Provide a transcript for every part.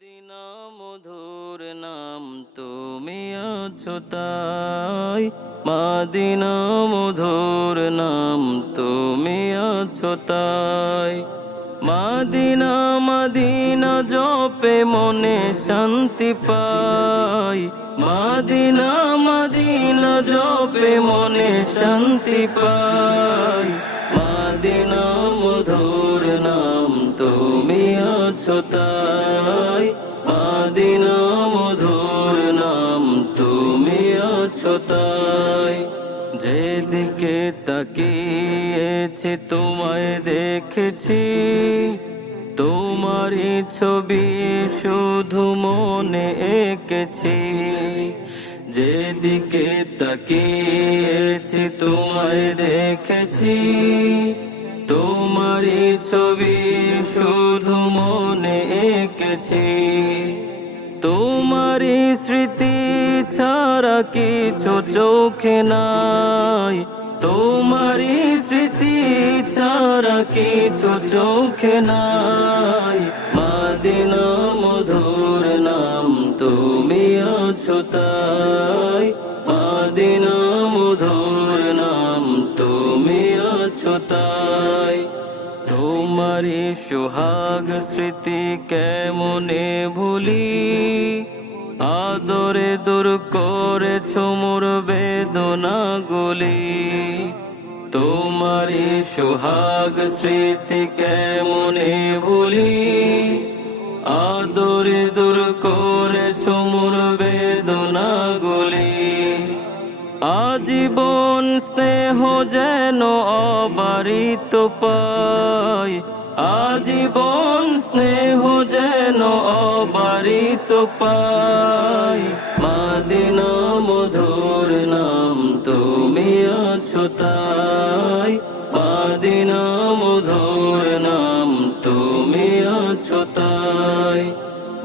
Medina মধুর নাম তুমি আছো তাই, মদিনা মধুর নাম তুমি আছো তাই। মদিনা মদিনা জপে মনে শান্তি পাই, মদিনা মদিনা জপে মনে শান্তি পাই। মদিনা মধুর নাম তুমি আছো তাই, মদিনা মধুর নাম তুমি আছো তাই। যেদিকে তাকিয়েছি তোমায় দেখেছি, তোমারই ছবি শুধু মনে এঁকেছি। যেদিকে তাকিয়েছি তোমায় দেখেছি, তোমারই ছবি শুধু মনে এঁকেছি। তোমারই স্মৃতি ছাড়া কিছু চোখে নাই, তোমারই স্মৃতি ছাড়া কিছু চোখে নাই। মদিনা মধুর নাম তুমি আছো তাই, মদিনা মধুর নাম তুমি আছো তাই। তোমারি সোহাগ স্মৃতি কেমনে ভুলি, আদরে দূর করেছো মোর বেদনা গুলি। তোমারি সোহাগ স্মৃতি কেমনে ভুলি, আদরে দূর করেছো মোর বেদনা গুলি। আজীবন স্নেহ যেন অবারিত পাই, আজীবন স্নেহ যেন অবারিত পাই। মদিনা মধুর নাম তুমি আছো তাই, মদিনা মধুর নাম তুমি আছো তাই।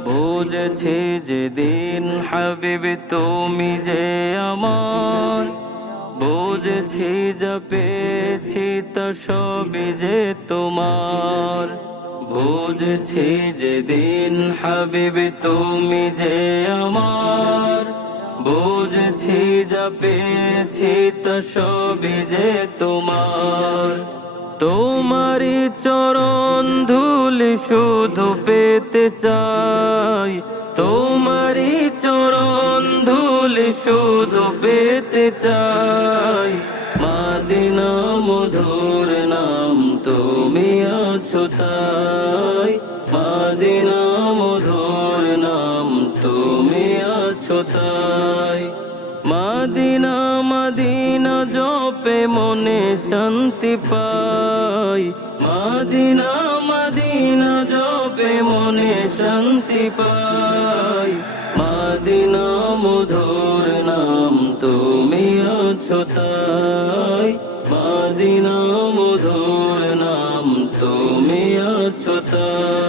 বুঝেছি যেদিন হাবিবি তুমি যে আমার, বুঝেছি যা পেয়েছি তা সবই যে তোমার। বুঝেছি যেদিন হাবিবি তুমি যে আমার, বুঝেছি যা পেয়েছি তা সবই যে তোমার। তোমারি চরণ ধুলি শুধু পেতে চাই, তোমারি চরণ ধুলি শুধু পেতে চাই। মদিনা মধুর নাম তুমি আছো তাই, মদিনা মধুর নাম তুমি আছো তাই। মদিনা মদিনা জপে মনে শান্তি পাই, মদিনা মদিনা জপে মনে শান্তি পাই। মদিনা মধুর নাম তুমি আছো তাই, মদিনা মধুর নাম তুমি আছো তাই।